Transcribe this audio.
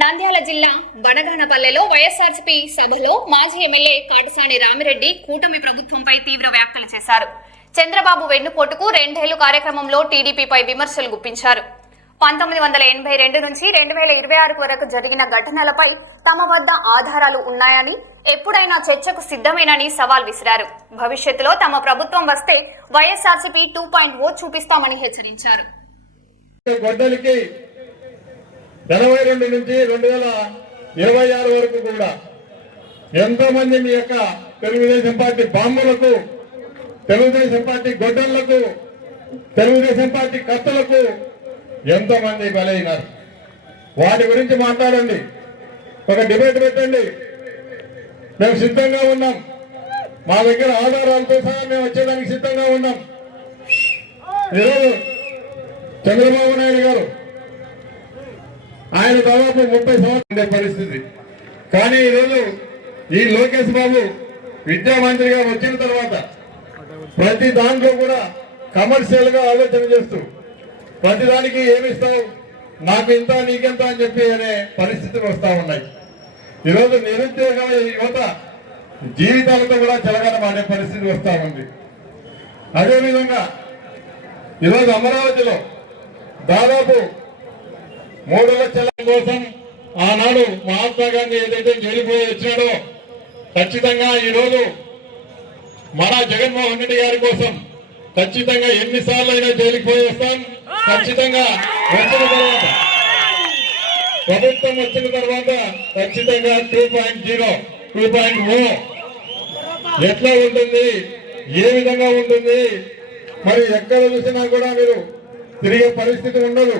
నంద్యాల జిల్లా బనగానపల్లెలో వైఎస్ఆర్సీపీ సభలో మాజీ ఎమ్మెల్యే కాటసాని రామిరెడ్డి కూటమి ప్రభుత్వంపై తీవ్ర వ్యాఖ్యలు చేశారు. చంద్రబాబు వెన్నుపోటుకు 2 ఏళ్ల కార్యక్రమంలో టీడీపీపై విమర్శలు గుప్పించారు. 1982 నుంచి 2026 వరకు జరిగిన ఘటనలపై తమ వద్ద ఆధారాలు ఉన్నాయని, ఎప్పుడైనా చర్చకు సిద్ధమేనని సవాల్ విసిరారు. భవిష్యత్తులో తమ ప్రభుత్వం వస్తే వైఎస్ఆర్సీపీ 2.0 చూపిస్తామని హెచ్చరించారు. 82 నుంచి 2026 వరకు కూడా ఎంతో మంది మీ యొక్క తెలుగుదేశం పార్టీ బాంబులకు, తెలుగుదేశం పార్టీ గొడ్డళ్లకు, తెలుగుదేశం పార్టీ కత్తులకు ఎంతో మంది బలైనారు. వాటి గురించి మాట్లాడండి, ఒక డిబేట్ పెట్టండి. మేము సిద్ధంగా ఉన్నాం, మా దగ్గర ఆధారాలతో సహా మేము వచ్చేదానికి సిద్ధంగా ఉన్నాం. ఈరోజు చంద్రబాబు నాయుడు గారు ఆయన దాదాపు 30 సంవత్సరాల పరిస్థితి. కానీ ఈరోజు ఈ లోకేష్ బాబు విద్యామంత్రిగా వచ్చిన తర్వాత ప్రతి దాంట్లో కూడా కమర్షియల్ గా ఆలోచన చేస్తూ ప్రతిదానికి ఏమిస్తావు, నాకు ఇంత నీకెంత అని చెప్పి అనే పరిస్థితులు వస్తా ఉన్నాయి. ఈరోజు నిరుద్యోగ యువత జీవితాలతో కూడా చెలగనమాడే పరిస్థితి వస్తా ఉంది. అదేవిధంగా ఈరోజు అమరావతిలో దాదాపు 3 లక్షల కోసం ఆనాడు మహాత్మా గాంధీ ఏదైతే జైలుపోయి వచ్చినాడో, ఖచ్చితంగా ఈరోజు మన జగన్మోహన్ రెడ్డి గారి కోసం ఖచ్చితంగా ఎన్నిసార్లు అయినా జైలుకి పోయి వస్తాం. ఖచ్చితంగా వచ్చిన తర్వాత ప్రభుత్వం వచ్చిన తర్వాత ఖచ్చితంగా 2.0 ఎట్లా ఉంటుంది, ఏ విధంగా ఉంటుంది, మరి ఎక్కడ చూసినా కూడా మీరు తిరిగే పరిస్థితి ఉండదు.